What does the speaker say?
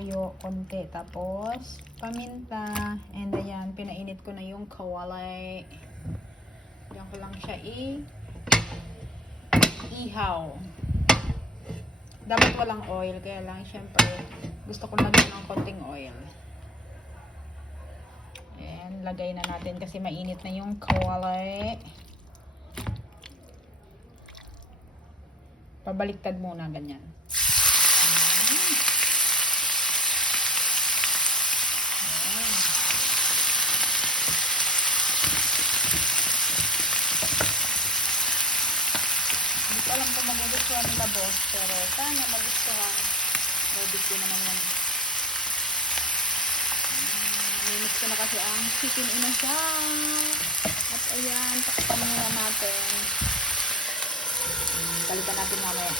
toyo konti, tapos paminta, and ayan, pinainit ko na yung kawali. Diyan ko lang siya ihaw. Dapat walang oil, kaya lang syempre gusto ko lagyan ng konting oil. And lagay na natin kasi mainit na yung kawali. Pabaliktad muna, ganyan. Hindi ko alam kung magugustuhan nila, boss, pero sana magustuhan. Barbecue naman yan. Minix ko na kasi ang chicken inasal. At ayan, takpan muna natin. Balikan natin mamaya.